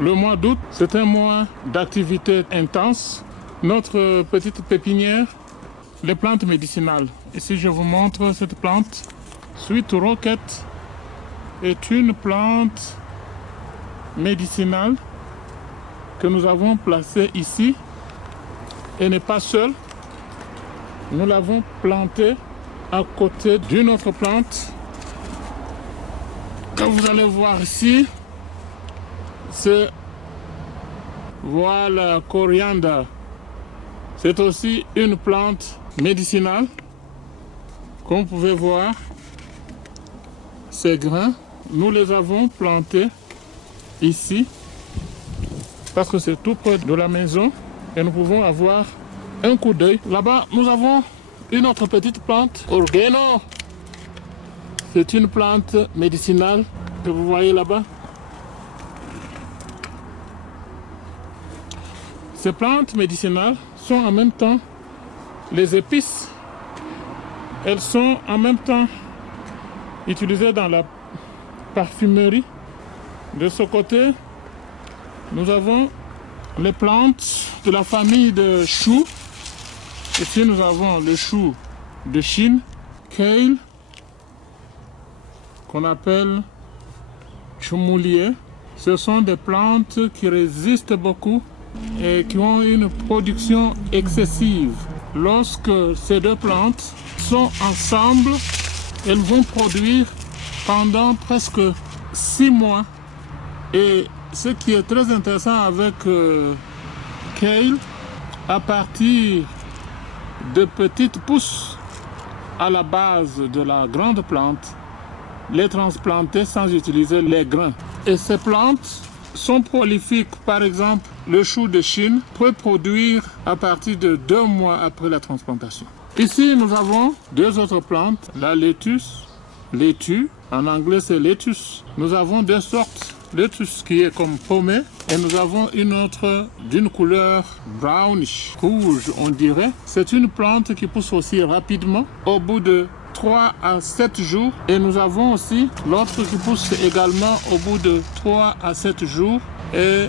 Le mois d'août, c'est un mois d'activité intense. Notre petite pépinière, les plantes médicinales. Ici, je vous montre cette plante. Sweet Rocket est une plante médicinale que nous avons placée ici. Elle n'est pas seule. Nous l'avons plantée à côté d'une autre plante. Comme vous allez voir ici, c'est voilà, coriandre. C'est aussi une plante médicinale. Comme vous pouvez voir, ces grains, nous les avons plantés ici parce que c'est tout près de la maison et nous pouvons avoir un coup d'œil. Là-bas, nous avons une autre petite plante, Oregano. C'est une plante médicinale que vous voyez là-bas. Ces plantes médicinales sont en même temps les épices. Elles sont en même temps utilisées dans la parfumerie. De ce côté, nous avons les plantes de la famille de choux. Ici, nous avons le chou de Chine, kale, qu'on appelle chumoulier. Ce sont des plantes qui résistent beaucoup et qui ont une production excessive. Lorsque ces deux plantes sont ensemble, elles vont produire pendant presque 6 mois. Et ce qui est très intéressant avec kale, à partir de petites pousses à la base de la grande plante, les transplanter sans utiliser les grains. Et ces plantes sont prolifiques. Par exemple, le chou de Chine peut produire à partir de 2 mois après la transplantation. Ici, nous avons 2 autres plantes, la laitue, en anglais c'est lettuce. Nous avons 2 sortes, lettuce qui est comme paumée et nous avons une autre d'une couleur brownish, rouge on dirait. C'est une plante qui pousse aussi rapidement au bout de 3 à 7 jours et nous avons aussi l'autre qui pousse également au bout de 3 à 7 jours et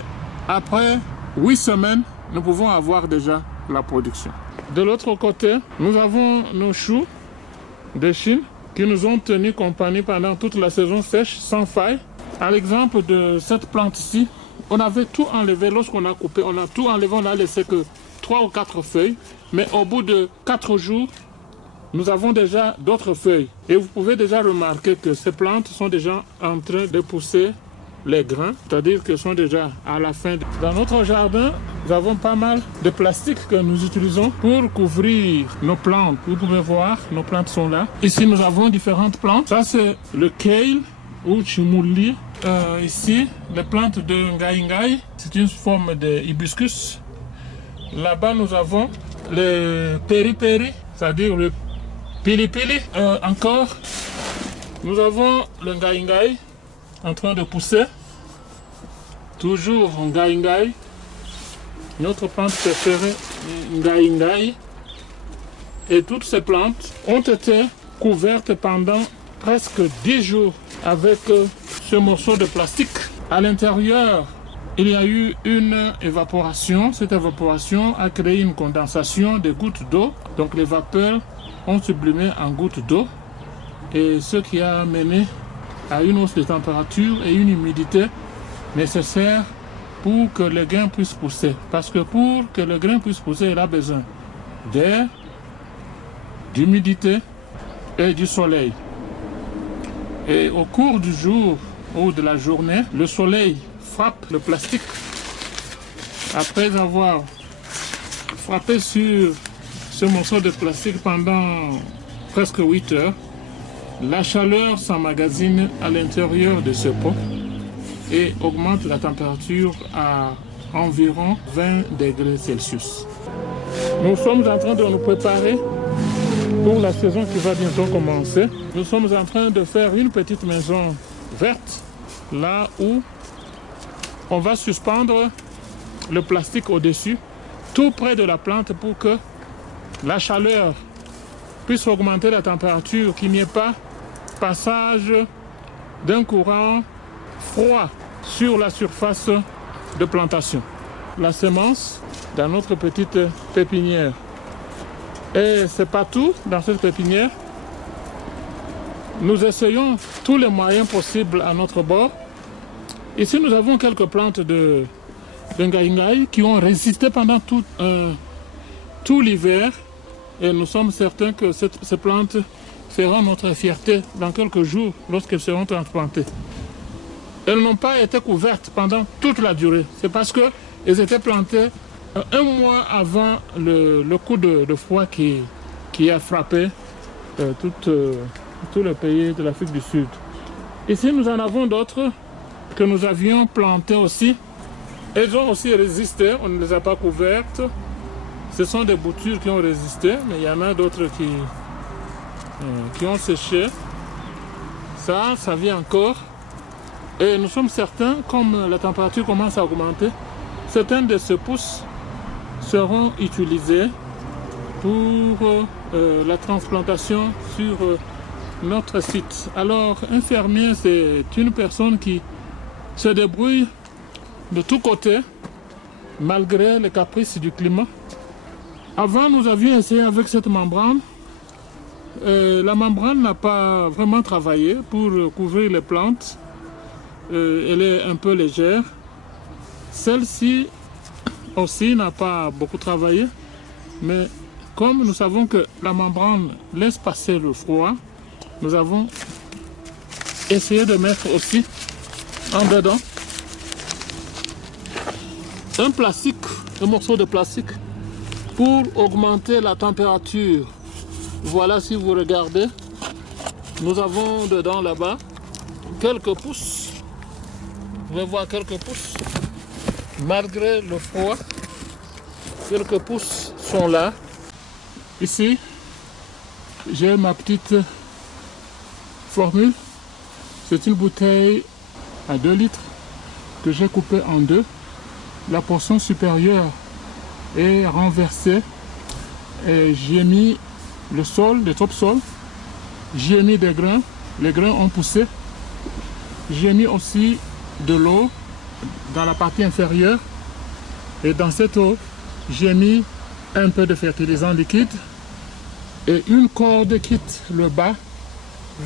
après 8 semaines nous pouvons avoir déjà la production. De l'autre côté, nous avons nos choux de Chine qui nous ont tenu compagnie pendant toute la saison sèche sans faille. À l'exemple de cette plante ici, on avait tout enlevé lorsqu'on a coupé, on a tout enlevé, on a laissé que 3 ou 4 feuilles, mais au bout de 4 jours, nous avons déjà d'autres feuilles. Et vous pouvez déjà remarquer que ces plantes sont déjà en train de pousser les grains, c'est-à-dire qu'elles sont déjà à la fin. Dans notre jardin, nous avons pas mal de plastique que nous utilisons pour couvrir nos plantes. Vous pouvez voir, nos plantes sont là. Ici, nous avons différentes plantes. Ça, c'est le kale ou chimouli. Ici, les plantes de ngaïngaï, c'est une forme de hibiscus. Là-bas, nous avons le peri-peri, c'est-à-dire le pili-pili. Encore, nous avons le ngaïngaï en train de pousser. Toujours ngaïngaï. Notre plante préférée, ngaïngaï. Et toutes ces plantes ont été couvertes pendant presque 10 jours avec ce morceau de plastique. À l'intérieur, il y a eu une évaporation. Cette évaporation a créé une condensation de gouttes d'eau. Donc les vapeurs ont sublimé en gouttes d'eau. Et ce qui a mené à une hausse de température et une humidité nécessaire pour que le grain puisse pousser. Parce que pour que le grain puisse pousser, il a besoin d'air, d'humidité et du soleil. Et au cours du jour ou de la journée, le soleil frappe le plastique. Après avoir frappé sur ce morceau de plastique pendant presque 8 heures, la chaleur s'emmagasine à l'intérieur de ce pot et augmente la température à environ 20 degrés Celsius. Nous sommes en train de nous préparer pour la saison qui va bientôt commencer. Nous sommes en train de faire une petite maison verte, là où on va suspendre le plastique au-dessus, tout près de la plante pour que la chaleur puisse augmenter la température, qu'il n'y ait pas passage d'un courant froid sur la surface de plantation. La semence dans notre petite pépinière. Et c'est pas tout dans cette pépinière. Nous essayons tous les moyens possibles à notre bord. Ici, nous avons quelques plantes de ngaï qui ont résisté pendant tout l'hiver. Et nous sommes certains que ces plantes feront notre fierté dans quelques jours lorsqu'elles seront transplantées. Elles n'ont pas été couvertes pendant toute la durée. C'est parce qu'elles étaient plantées un mois avant le coup de froid qui a frappé tout le pays de l'Afrique du Sud. Ici, nous en avons d'autres que nous avions plantées aussi. Elles ont aussi résisté, on ne les a pas couvertes. Ce sont des boutures qui ont résisté, mais il y en a d'autres qui ont séché. Ça vit encore. Et nous sommes certains, comme la température commence à augmenter, certaines de ces pousses seront utilisées pour la transplantation sur notre site. Alors, un fermier, c'est une personne qui se débrouille de tous côtés, malgré les caprices du climat. Avant, nous avions essayé avec cette membrane. La membrane n'a pas vraiment travaillé pour couvrir les plantes. Elle est un peu légère. Celle-ci aussi n'a pas beaucoup travaillé. Mais comme nous savons que la membrane laisse passer le froid, nous avons essayé de mettre aussi en dedans un morceau de plastique pour augmenter la température. Voilà, si vous regardez, nous avons dedans là-bas quelques pousses. Vous pouvez voir quelques pousses. Malgré le froid, quelques pousses sont là. Ici, j'ai ma petite formule. C'est une bouteille à 2 litres que j'ai coupée en deux. La portion supérieure est renversée et j'ai mis le sol, le topsoil. J'ai mis des grains, les grains ont poussé. J'ai mis aussi de l'eau dans la partie inférieure et dans cette eau, j'ai mis un peu de fertilisant liquide et une corde quitte le bas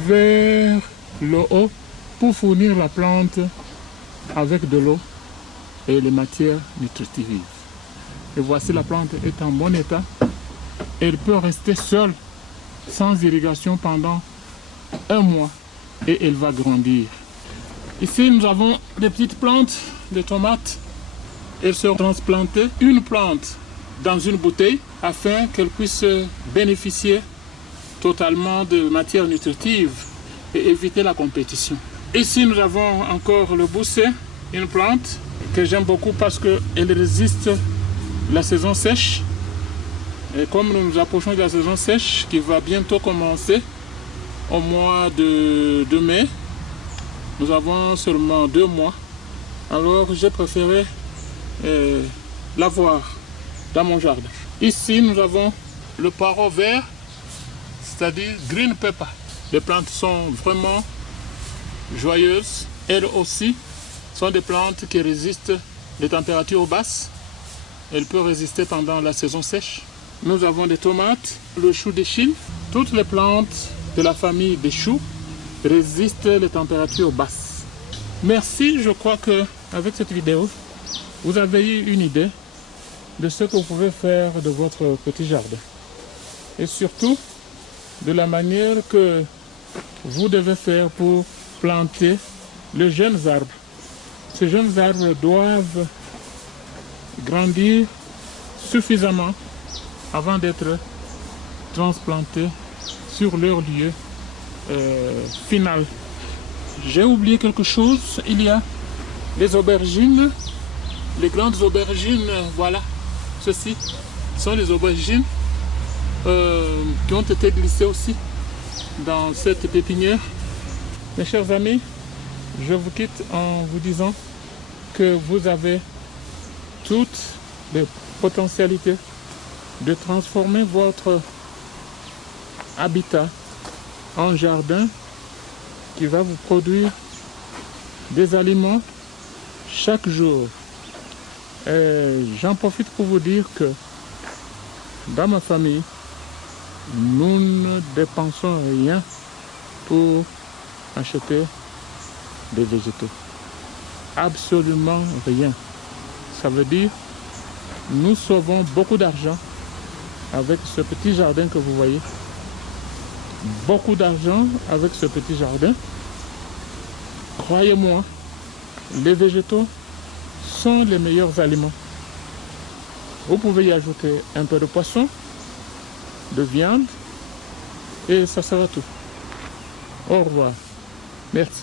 vers le haut pour fournir la plante avec de l'eau et les matières nutritives. Et voici, la plante est en bon état. Elle peut rester seule, sans irrigation, pendant un mois et elle va grandir. Ici, nous avons des petites plantes de tomates. Elles seront transplantées, une plante dans une bouteille, afin qu'elles puissent bénéficier totalement de matières nutritives et éviter la compétition. Ici, nous avons encore le bousset, une plante que j'aime beaucoup parce qu'elle résiste la saison sèche. Et comme nous nous approchons de la saison sèche qui va bientôt commencer au mois de mai, nous avons seulement 2 mois. Alors j'ai préféré l'avoir dans mon jardin. Ici nous avons le poireau vert, c'est-à-dire green pepper. Les plantes sont vraiment joyeuses. Elles aussi sont des plantes qui résistent les températures basses. Elles peuvent résister pendant la saison sèche. Nous avons des tomates, le chou de Chine. Toutes les plantes de la famille des choux résistent les températures basses. Merci, je crois que avec cette vidéo, vous avez eu une idée de ce que vous pouvez faire de votre petit jardin. Et surtout, de la manière que vous devez faire pour planter les jeunes arbres. Ces jeunes arbres doivent grandir suffisamment avant d'être transplantés sur leur lieu final. J'ai oublié quelque chose, il y a les aubergines, les grandes aubergines, voilà, ceci sont les aubergines qui ont été glissées aussi dans cette pépinière. Mes chers amis, je vous quitte en vous disant que vous avez toutes les potentialités de transformer votre habitat en jardin qui va vous produire des aliments chaque jour J'en profite pour vous dire que dans ma famille, nous ne dépensons rien pour acheter des végétaux. Absolument rien. Ça veut dire nous sauvons beaucoup d'argent avec ce petit jardin que vous voyez. Beaucoup d'argent avec ce petit jardin. Croyez-moi, les végétaux sont les meilleurs aliments. Vous pouvez y ajouter un peu de poisson, de viande, et ça sera tout. Au revoir. Merci.